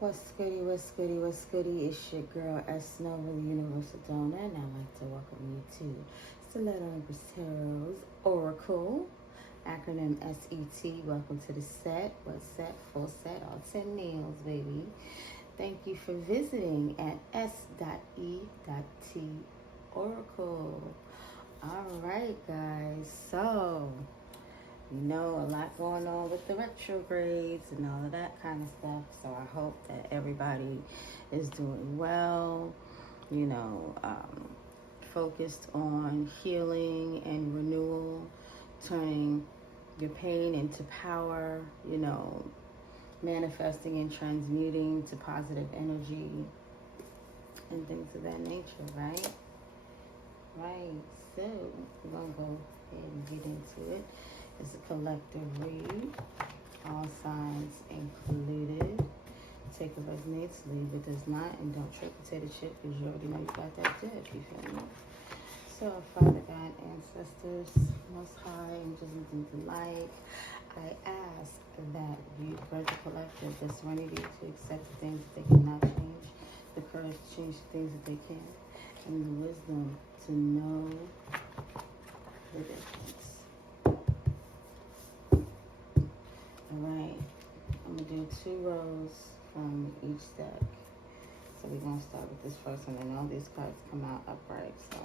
What's goody, what's goody, what's goody? It's your girl S.Nova, the Universal Donor, and I'd like to welcome you to S.E.T.ORACLE's Oracle, acronym S.E.T. Welcome to the set. What's set? Full set, all 10 nails, baby. Thank you for visiting at S.E.T. Oracle. All right, guys. So, a lot going on with the retrogrades and all of that kind of stuff. So I hope that everybody is doing well, focused on healing and renewal, turning your pain into power, manifesting and transmuting to positive energy and things of that nature, right? Right. So we're going to go ahead and get into it. It's a collective read, all signs included. Take it resonates, leave it does not, and don't trick potato chip because you already know you got that dip, you feel me? So, Father God, ancestors, Most High, angels and things alike, I ask that you grant the collective the serenity to accept the things that they cannot change, the courage to change the things that they can, and the wisdom to know the difference. Alright, I'm going to do 2 rows from each deck. So we're going to start with this first one. And all these cards come out upright. So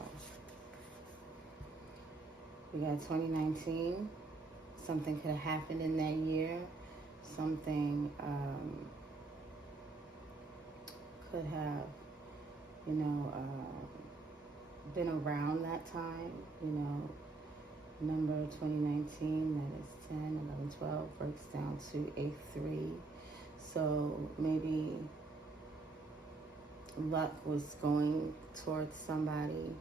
we got 2019. Something could have happened in that year. Something could have, been around that time, Number 2019, that is 10, 11, 12, breaks down to a 3. So maybe luck was going towards somebody.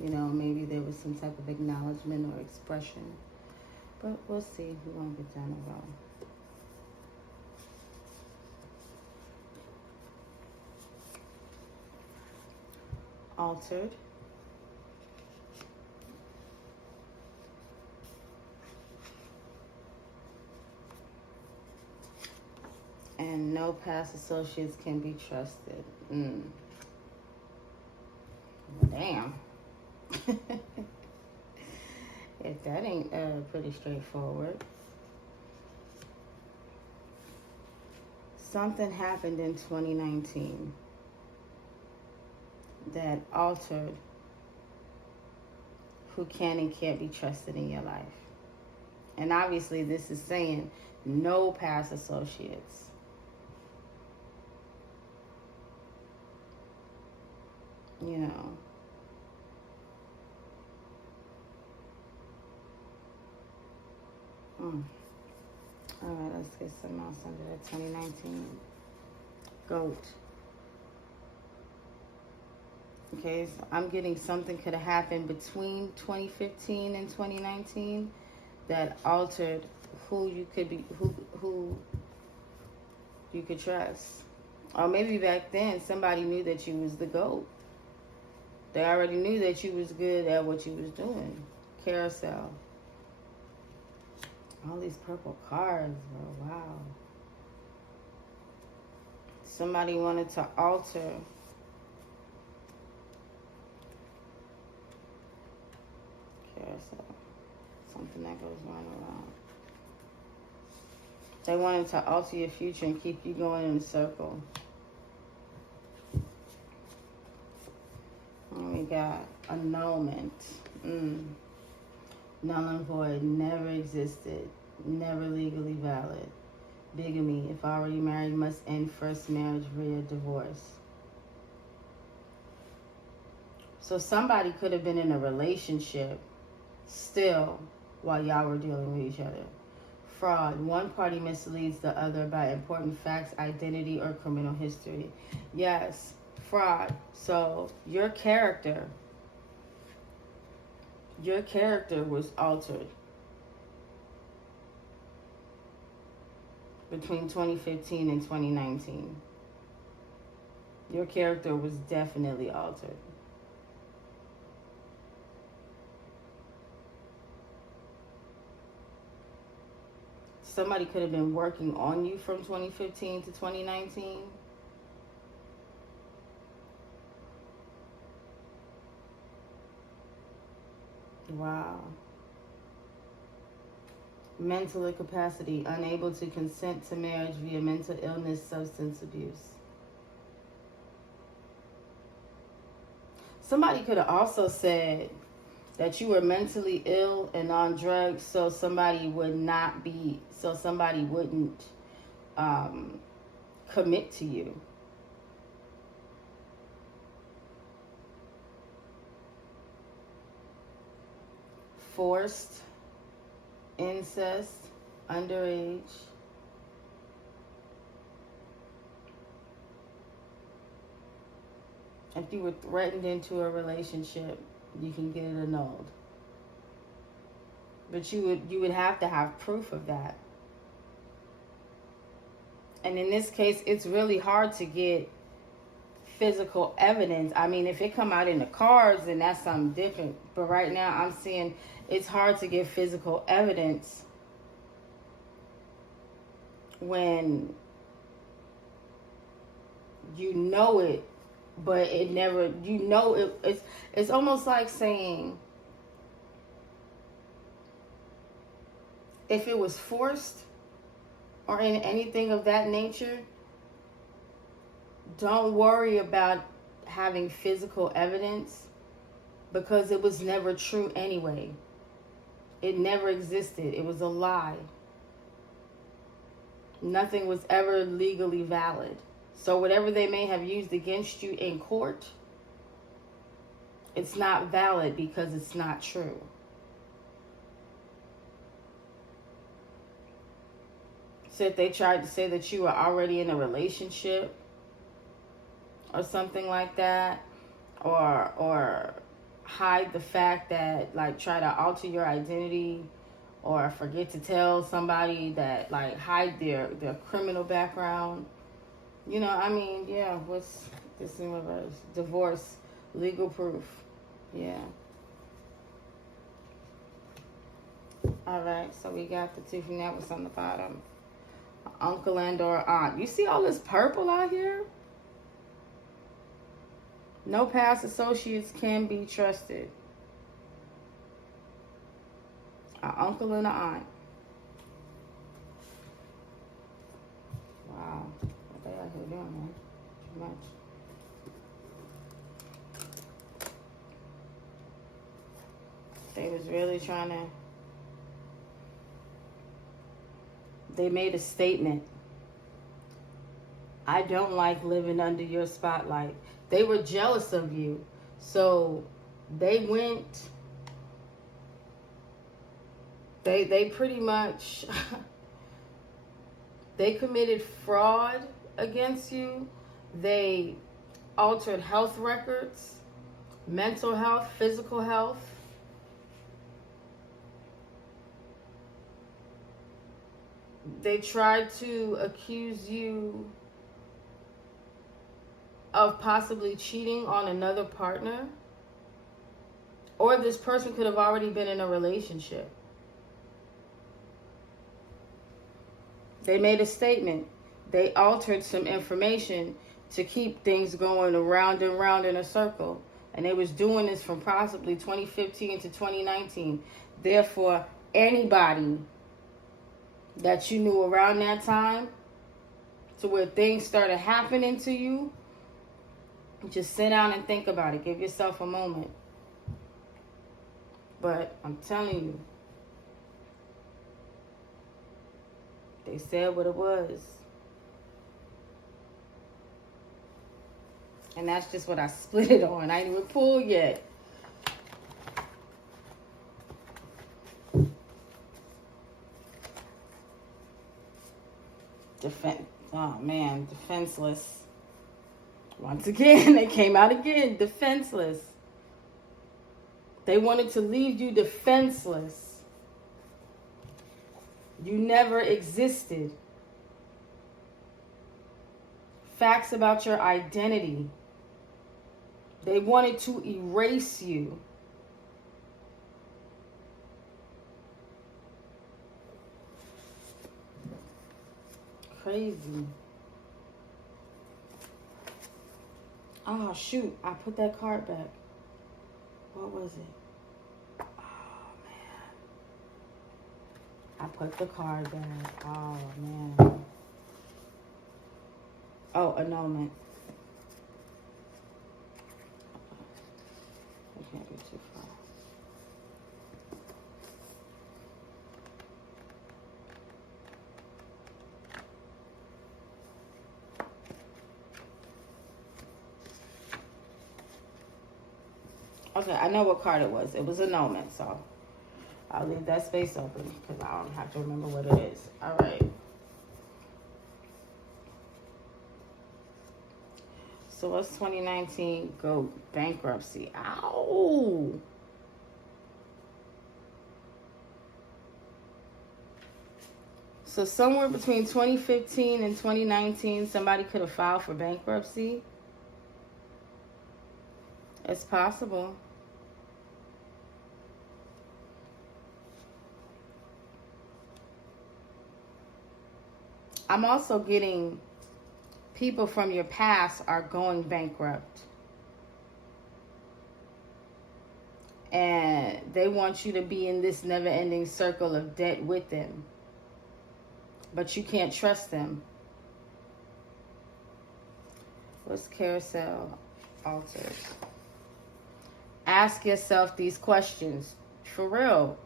Maybe there was some type of acknowledgement or expression. But we'll see. We won't get down the road. Altered. And no past associates can be trusted. Damn. If that ain't pretty straightforward. Something happened in 2019 that altered who can and can't be trusted in your life. And obviously this is saying no past associates. All right, let's get some else under that 2019. Goat. Okay, so I'm getting something could have happened between 2015 and 2019 that altered who you could be, who you could trust. Or maybe back then somebody knew that you was the GOAT. They already knew that you was good at what you was doing. Carousel. All these purple cards, bro. Wow. Somebody wanted to alter carousel. Something that goes round and round. They wanted to alter your future and keep you going in a circle. And we got annulment. Null and void, never existed, never legally valid. Bigamy, if already married, must end first marriage via divorce. So somebody could have been in a relationship still while y'all were dealing with each other. Fraud, one party misleads the other by important facts, identity, or criminal history. Yes, fraud. So your character was altered between 2015 and 2019. Your character was definitely altered. somebody could have been working on you from 2015 to 2019. Wow. Mental incapacity, unable to consent to marriage via mental illness, substance abuse. Somebody could have also said that you were mentally ill and on drugs, so somebody wouldn't commit to you. Forced incest, underage. If you were threatened into a relationship, you can get it annulled. But you would have to have proof of that. And in this case, it's really hard to get physical evidence. I mean, if it come out in the cards, then that's something different. But right now, I'm seeing it's hard to get physical evidence when you know it, but it never, it's almost like saying, if it was forced or in anything of that nature, don't worry about having physical evidence, because it was never true anyway. It never existed. It was a lie. Nothing was ever legally valid. So whatever they may have used against you in court, it's not valid because it's not true. So if they tried to say that you were already in a relationship or something like that, or hide the fact that, like, try to alter your identity, or forget to tell somebody that, like, hide their criminal background. You know, I mean, yeah, what's this in reverse? Divorce, legal proof. Yeah. All right, so we got the two from that. What's on the bottom? Uncle and or aunt. You see all this purple out here? No past associates can be trusted. An uncle and an aunt. Wow. What they out here doing, man? Too much. They was really trying to... They made a statement. I don't like living under your spotlight. They were jealous of you. So they went... They pretty much... They committed fraud against you. They altered health records, mental health, physical health. They tried to accuse you of possibly cheating on another partner. Or this person could have already been in a relationship. They made a statement. They altered some information to keep things going around and round in a circle. And they was doing this from possibly 2015 to 2019. Therefore, anybody that you knew around that time, to where things started happening to you, just sit down and think about it. Give yourself a moment. But I'm telling you, they said what it was. And that's just what I split it on. I ain't even pulled yet. Defenseless. Once again, they came out again, defenseless. They wanted to leave you defenseless. You never existed. Facts about your identity. They wanted to erase you. crazy. Oh, shoot. I put that card back. What was it? Oh, man. I put the card back. Oh, man. Oh, annulment. I can't go too far. Okay, I know what card it was. It was annulment, so I'll leave that space open because I don't have to remember what it is. All right. So what's 2019? Go bankruptcy. Ow! So somewhere between 2015 and 2019, somebody could have filed for bankruptcy. It's possible. I'm also getting people from your past are going bankrupt. And they want you to be in this never-ending circle of debt with them. But you can't trust them. What's carousel altars? Ask yourself these questions. For real.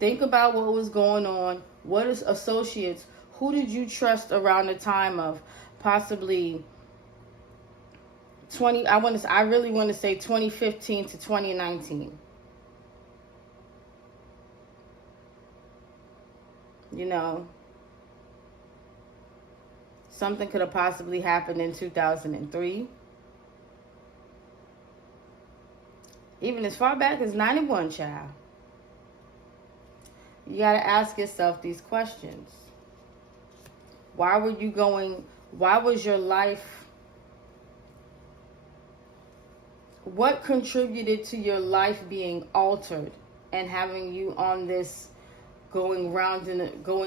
Think about what was going on. What is associates? Who did you trust around the time of possibly I really want to say 2015 to 2019. You know, something could have possibly happened in 2003. Even as far back as 91, child. You got to ask yourself these questions. Why were you going? Why was your life? What contributed to your life being altered and having you on this going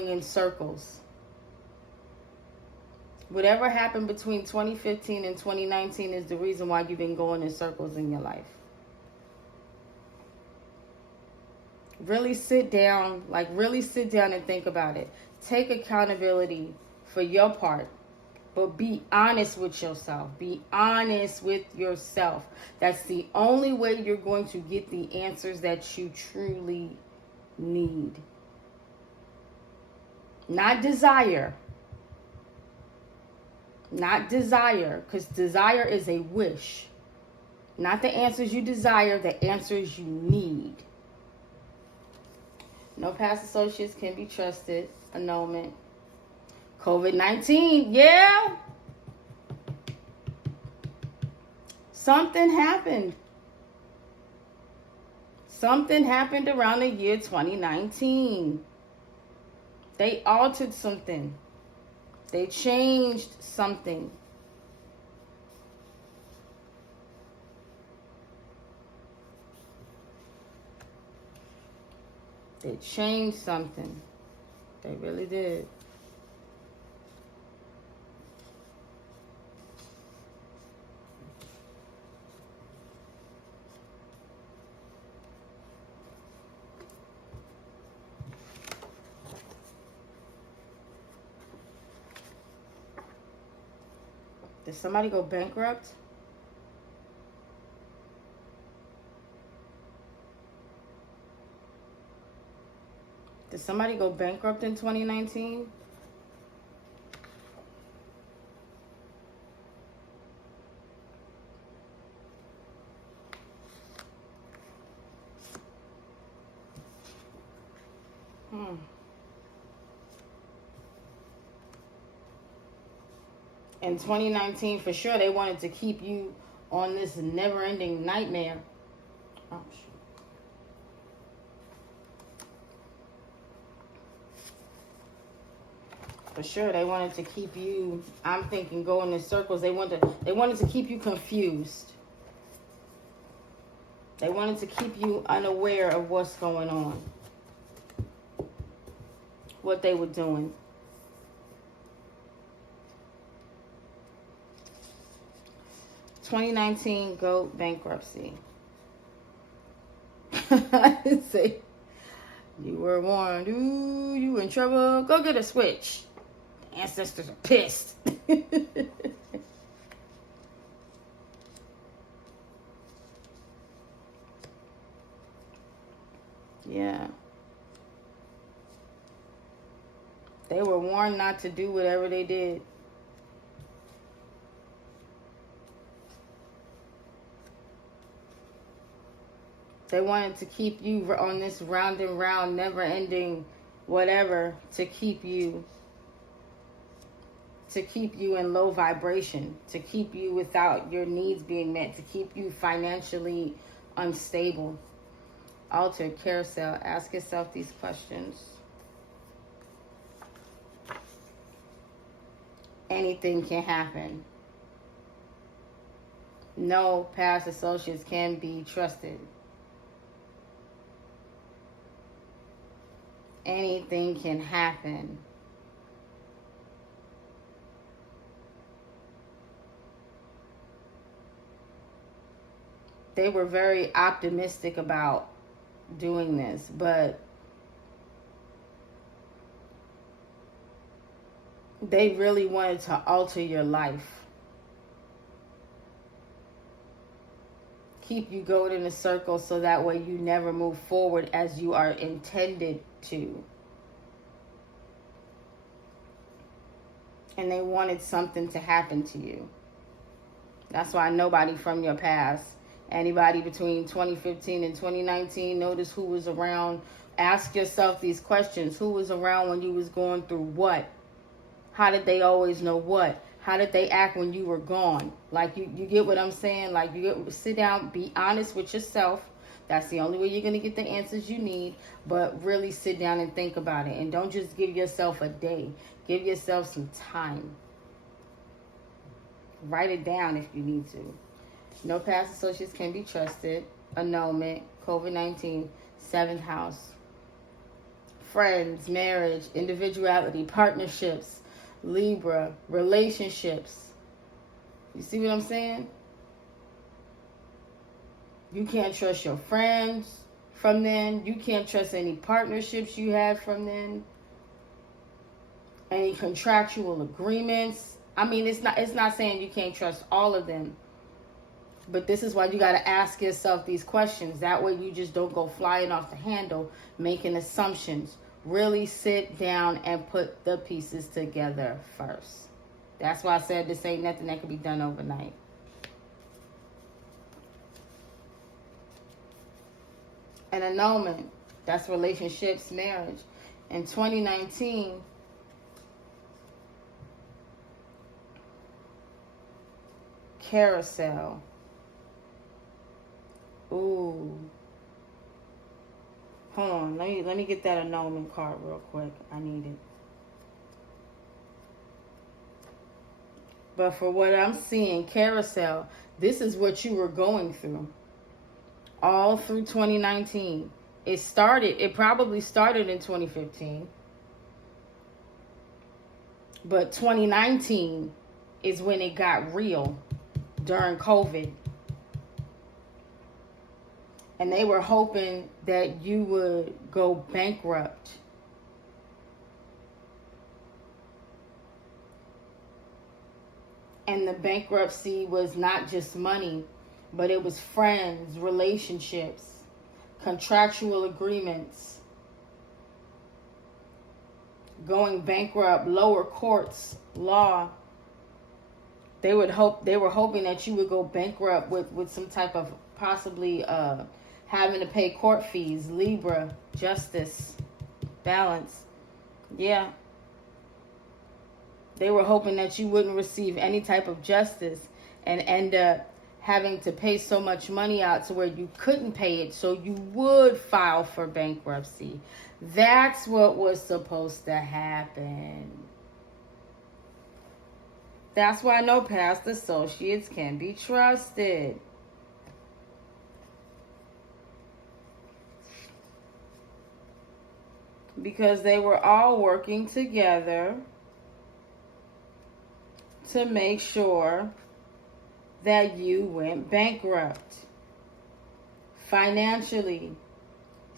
in circles? Whatever happened between 2015 and 2019 is the reason why you've been going in circles in your life. Really sit down and think about it. Take accountability for your part, but be honest with yourself. Be honest with yourself. That's the only way you're going to get the answers that you truly need. Not desire. Not desire, because desire is a wish. Not the answers you desire, the answers you need. No past associates can be trusted. Annulment. COVID-19, yeah. Something happened. Something happened around the year 2019. They altered something. They changed something. They changed something. They really did. Did somebody go bankrupt? Did somebody go bankrupt in 2019? In 2019, for sure, they wanted to keep you on this never-ending nightmare. Oh, shoot. For sure, they wanted to keep you, I'm thinking, going in circles. They wanted to keep you confused. They wanted to keep you unaware of what's going on. What they were doing. 2019 GOAT bankruptcy. Say, you were warned. Ooh, you in trouble. Go get a switch. The ancestors are pissed. Yeah. They were warned not to do whatever they did. They wanted to keep you on this round and round, never-ending whatever, to keep you in low vibration, to keep you without your needs being met, to keep you financially unstable. Altered carousel. Ask yourself these questions. Anything can happen. No past associates can be trusted. Anything can happen. They were very optimistic about doing this, but they really wanted to alter your life. Keep you going in a circle so that way you never move forward as you are intended to. And they wanted something to happen to you. That's why nobody from your past, anybody between 2015 and 2019, notice who was around. Ask yourself these questions. Who was around when you was going through what? How did they always know what? How did they act when you were gone? Like, you get what I'm saying? Like, sit down, be honest with yourself. That's the only way you're going to get the answers you need. But really sit down and think about it. And don't just give yourself a day. Give yourself some time. Write it down if you need to. No past associates can be trusted. Annulment. COVID-19. 7th house. Friends, marriage, individuality, partnerships. Libra, relationships. You see what I'm saying? You can't trust your friends from then. You can't trust any partnerships you had from then. Any contractual agreements. I mean, it's not saying you can't trust all of them. But this is why you got to ask yourself these questions. That way you just don't go flying off the handle, making assumptions. Really sit down and put the pieces together first. That's why I said this ain't nothing that can be done overnight. An annulment. That's relationships, marriage. In 2019, carousel. Ooh. Hold on. Let me get that annulment card real quick. I need it. But for what I'm seeing, carousel, this is what you were going through. All through 2019. It probably started in 2015. But 2019 is when it got real during COVID. And they were hoping that you would go bankrupt. And the bankruptcy was not just money, but it was friends, relationships, contractual agreements, going bankrupt, lower courts, law. They were hoping that you would go bankrupt with some type of possibly having to pay court fees. Libra, justice, balance. Yeah. They were hoping that you wouldn't receive any type of justice and end up having to pay so much money out to where you couldn't pay it, so you would file for bankruptcy. That's what was supposed to happen. That's why no past associates can be trusted. Because they were all working together to make sure that you went bankrupt. Financially,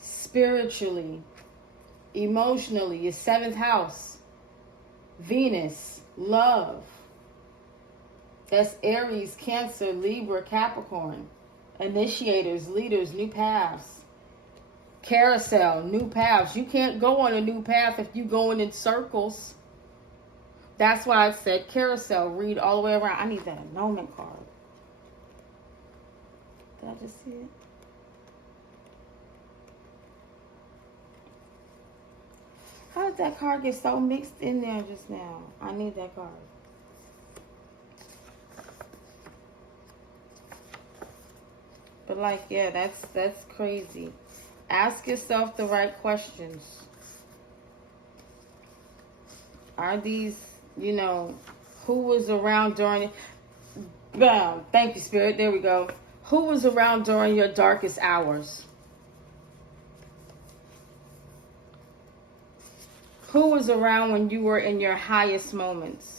spiritually, emotionally, your 7th house, Venus, love. That's Aries, Cancer, Libra, Capricorn. Initiators, leaders, new paths. Carousel, new paths. You can't go on a new path if you're going in circles. That's why I said carousel, read all the way around. I need that annulment card. Did I just see it? How did that card get so mixed in there just now? I need that card. But like, yeah, that's crazy. Ask yourself the right questions. Are these, who was around during it? Thank you, Spirit. There we go. Who was around during your darkest hours? Who was around when you were in your highest moments?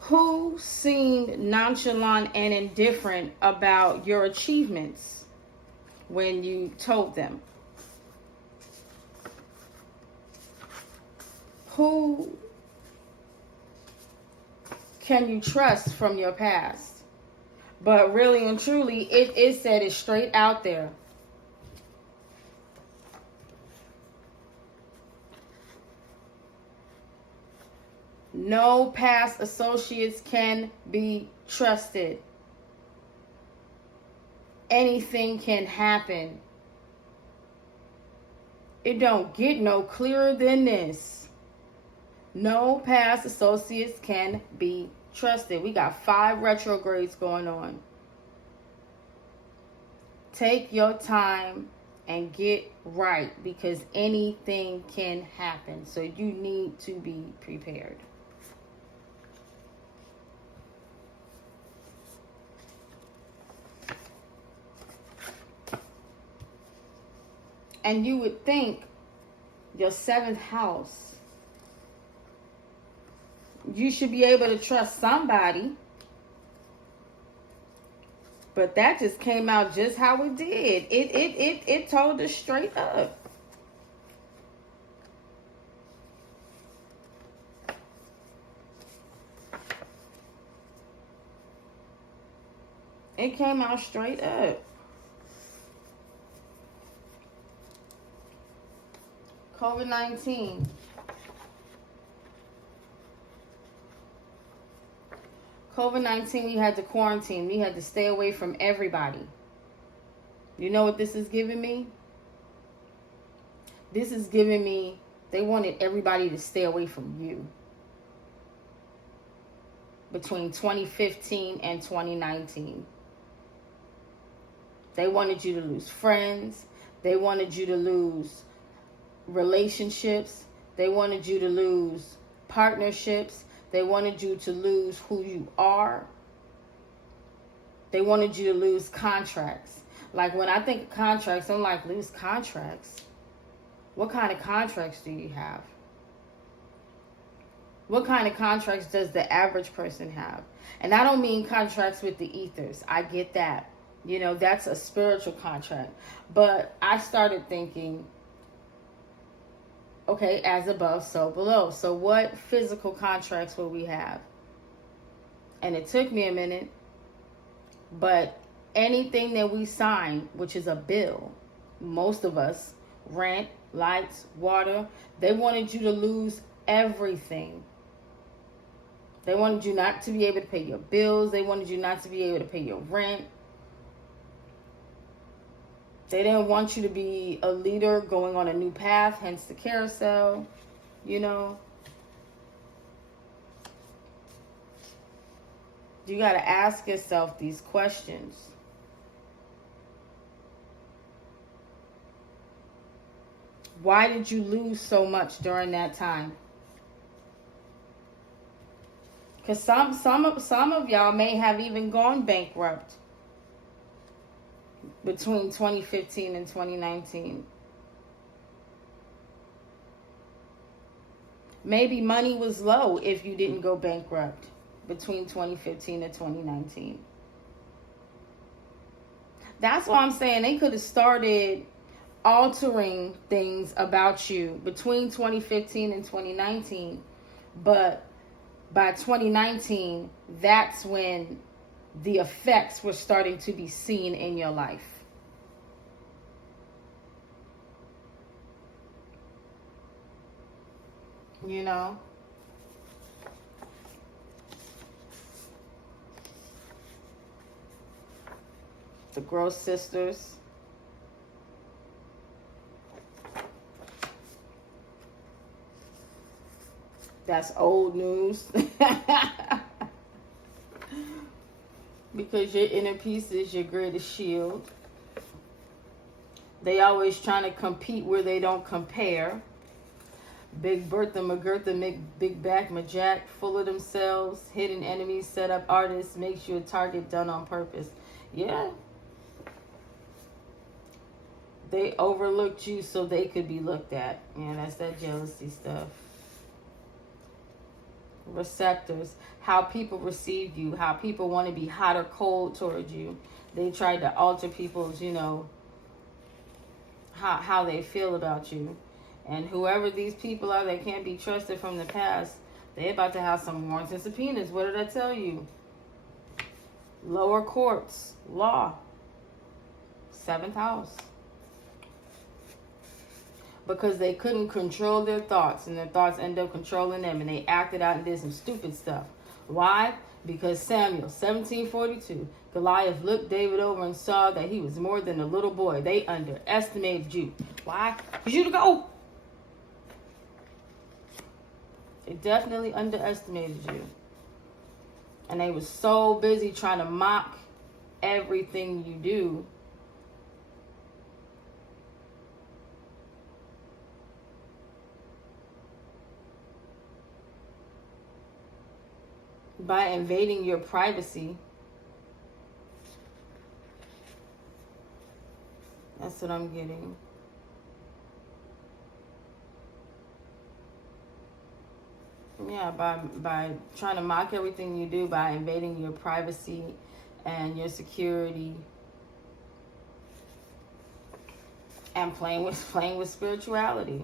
Who seemed nonchalant and indifferent about your achievements when you told them? Who can you trust from your past? But really and truly, it said it straight out there. No past associates can be trusted. Anything can happen. It don't get no clearer than this. No past associates can be trusted. We got 5 retrogrades going on. Take your time and get right, because anything can happen. So you need to be prepared. And you would think your 7th house, you should be able to trust somebody. But that just came out just how it did. It told us straight up. It came out straight up. COVID-19. COVID-19, we had to quarantine. We had to stay away from everybody. You know what this is giving me? This is giving me, they wanted everybody to stay away from you. Between 2015 and 2019. They wanted you to lose friends. They wanted you to lose relationships. They wanted you to lose partnerships. They wanted you to lose who you are. They wanted you to lose contracts. Like, when I think of contracts, I'm like, lose contracts? What kind of contracts do you have? What kind of contracts does the average person have? And I don't mean contracts with the ethers. I get that. That's a spiritual contract. But I started thinking, okay, as above, so below. So what physical contracts will we have? And it took me a minute. But anything that we sign, which is a bill, most of us, rent, lights, water, they wanted you to lose everything. They wanted you not to be able to pay your bills. They wanted you not to be able to pay your rent. They didn't want you to be a leader going on a new path, hence the carousel, You got to ask yourself these questions. Why did you lose so much during that time? Because some of y'all may have even gone bankrupt between 2015 and 2019. Maybe money was low if you didn't go bankrupt. between 2015 and 2019. That's why I'm saying they could have started altering things about you between 2015 and 2019, but by 2019, that's when the effects were starting to be seen in your life. You know? The Gross Sisters. That's old news. Because your inner peace is your greatest shield. They always trying to compete where they don't compare. Big Bertha, McGurtha, Big Back, Majack, full of themselves, hidden enemies, set up artists, makes you a target done on purpose. Yeah. They overlooked you so they could be looked at. Yeah, that's that jealousy stuff. Receptors, how people receive you, how people want to be hot or cold towards you. They tried to alter people's, how they feel about you. And whoever these people are that can't be trusted from the past, they're about to have some warrants and subpoenas. What did I tell you? Lower courts, law, 7th house. Because they couldn't control their thoughts, and their thoughts ended up controlling them, and they acted out and did some stupid stuff. Why? Because Samuel, 1742, Goliath looked David over and saw that he was more than a little boy. They underestimated you. Why? Because you to go. They definitely underestimated you. And they were so busy trying to mock everything you do. By invading your privacy. That's what I'm getting. Yeah, by trying to mock everything you do, by invading your privacy and your security, and playing with spirituality.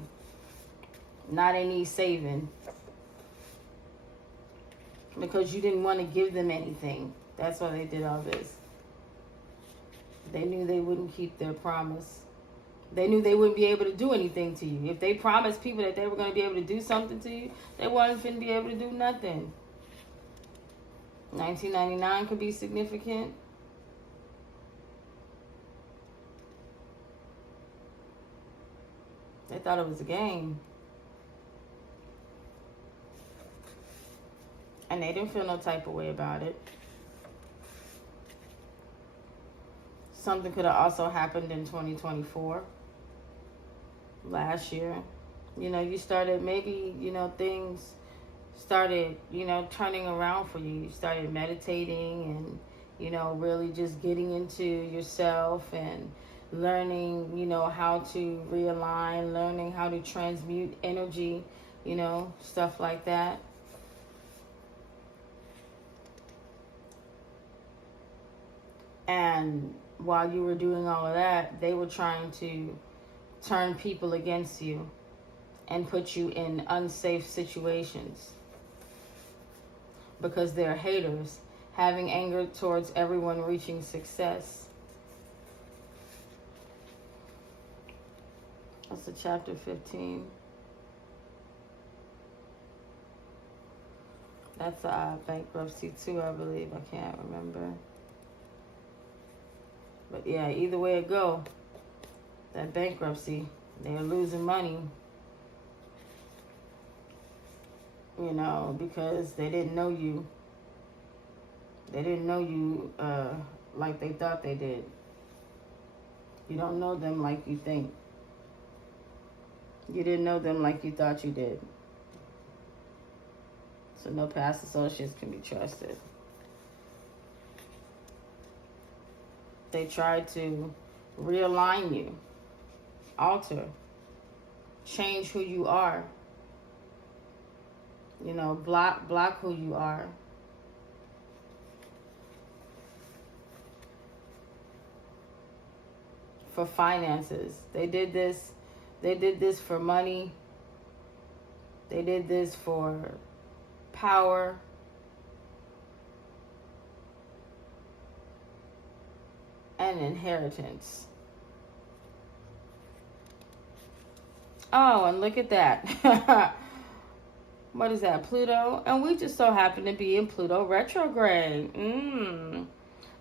Not any saving. Because you didn't want to give them anything. That's why they did all this. They knew they wouldn't keep their promise. They knew they wouldn't be able to do anything to you. If they promised people that they were going to be able to do something to you, they weren't going to be able to do nothing. 1999 could be significant. They thought it was a game. And they didn't feel no type of way about it. Something could have also happened in 2024. Last year. You started, maybe, things started, turning around for you. You started meditating and, really just getting into yourself and learning, how to realign, learning how to transmute energy, stuff like that. And while you were doing all of that, they were trying to turn people against you and put you in unsafe situations. Because they're haters, having anger towards everyone reaching success. That's a chapter 15. That's bankruptcy too, I believe. I can't remember. But yeah, either way it go, that bankruptcy, they're losing money. Because they didn't know you. They didn't know you like they thought they did. You don't know them like you think. You didn't know them like you thought you did. So no past associates can be trusted. They tried to realign you, alter, change who you are, block who you are, for finances. They did this. They did this for money. They did this for power. And inheritance. Oh, and look at that. What is that? Pluto? And we just so happen to be in Pluto retrograde.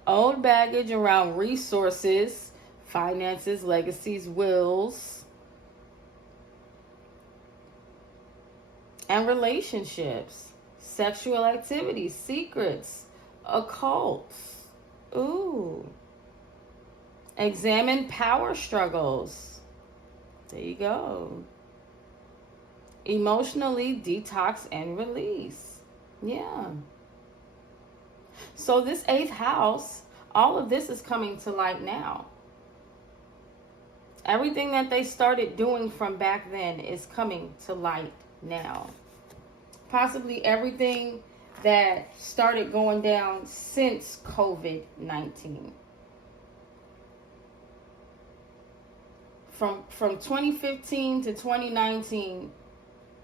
Old baggage around resources, finances, legacies, wills, and relationships, sexual activities, secrets, occults. Ooh. Examine power struggles. There you go. Emotionally detox and release. Yeah. So this 8th house, all of this is coming to light now. Everything that they started doing from back then is coming to light now. Possibly everything that started going down since COVID-19. From 2015 to 2019,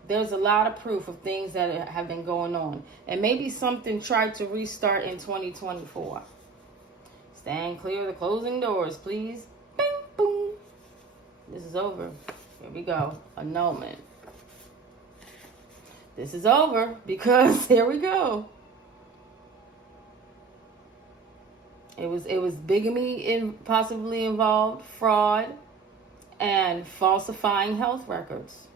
there's a lot of proof of things that have been going on. And maybe something tried to restart in 2024. Stand clear of the closing doors, please. Bing, boom. This is over. Here we go. Annulment. This is over because here we go. It was bigamy possibly involved, fraud, and falsifying health records.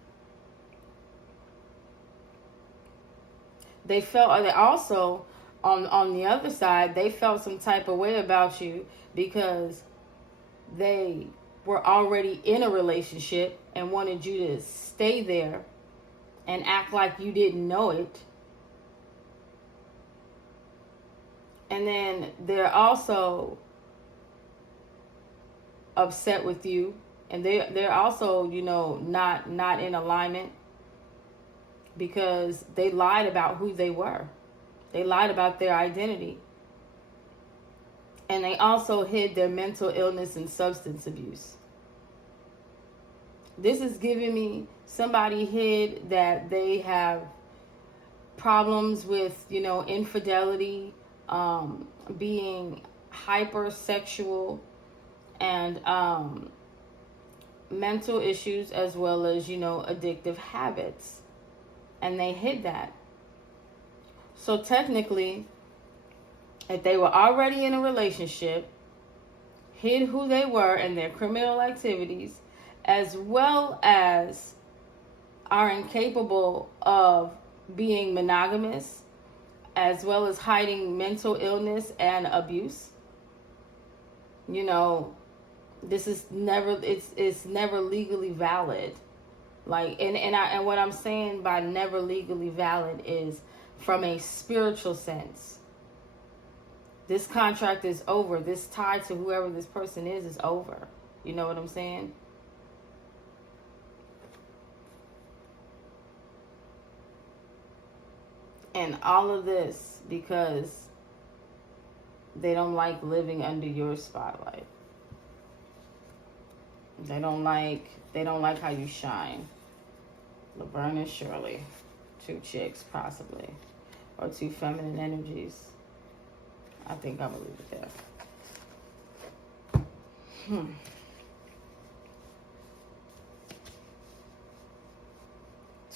They also, on the other side, they felt some type of way about you because they were already in a relationship and wanted you to stay there and act like you didn't know it. And then they're also upset with you. And they're also, not in alignment because they lied about who they were. They lied about their identity. And they also hid their mental illness and substance abuse. This is giving me somebody hid that they have problems with, infidelity, being hypersexual, and mental issues, as well as, addictive habits. And they hid that. So technically, if they were already in a relationship, hid who they were and their criminal activities, as well as are incapable of being monogamous, as well as hiding mental illness and abuse, this is never, it's never legally valid. Like, and what I'm saying by never legally valid is from a spiritual sense. This contract is over. This tie to whoever this person is over. You know what I'm saying? And all of this because they don't like living under your spotlight. They don't like how you shine. Laverne and Shirley. 2 chicks, possibly. Or 2 feminine energies. I think I'm going to leave it there.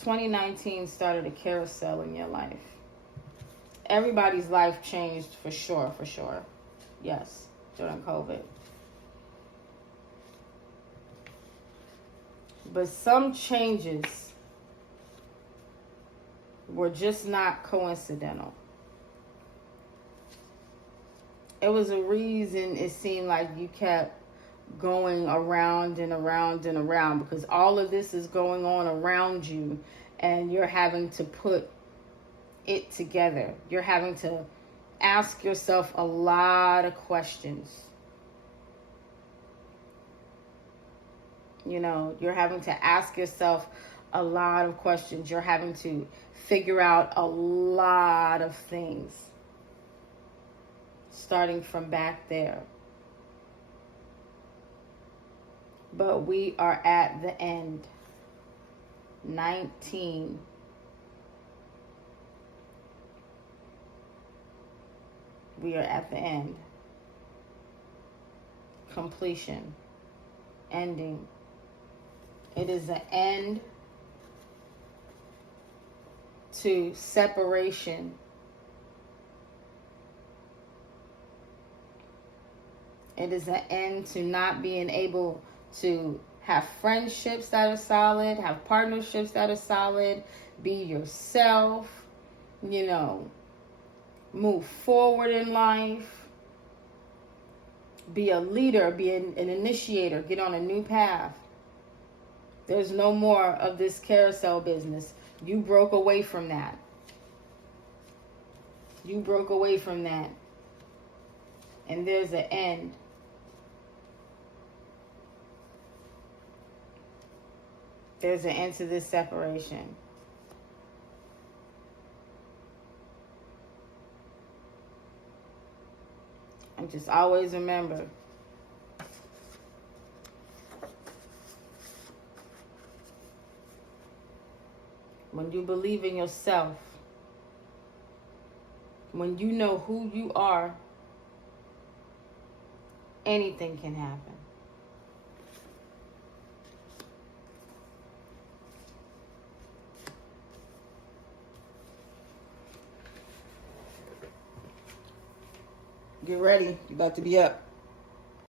2019 started a carousel in your life. Everybody's life changed for sure. Yes, during COVID. But some changes were just not coincidental. It was a reason it seemed like you kept going around and around and around, because all of this is going on around you and you're having to put it together. You're having to ask yourself a lot of questions. You're having to ask yourself a lot of questions. You're having to figure out a lot of things. Starting from back there. but we are at the end. 19. We are at the end. Completion. Ending. It is an end to separation. It is an end to not being able to have friendships that are solid, have partnerships that are solid, be yourself, move forward in life, be a leader, be an initiator, get on a new path. There's no more of this carousel business. You broke away from that. You broke away from that. And there's an end. There's an end to this separation. And just always remember, when you believe in yourself, when you know who you are, anything can happen. Get ready. You're about to be up.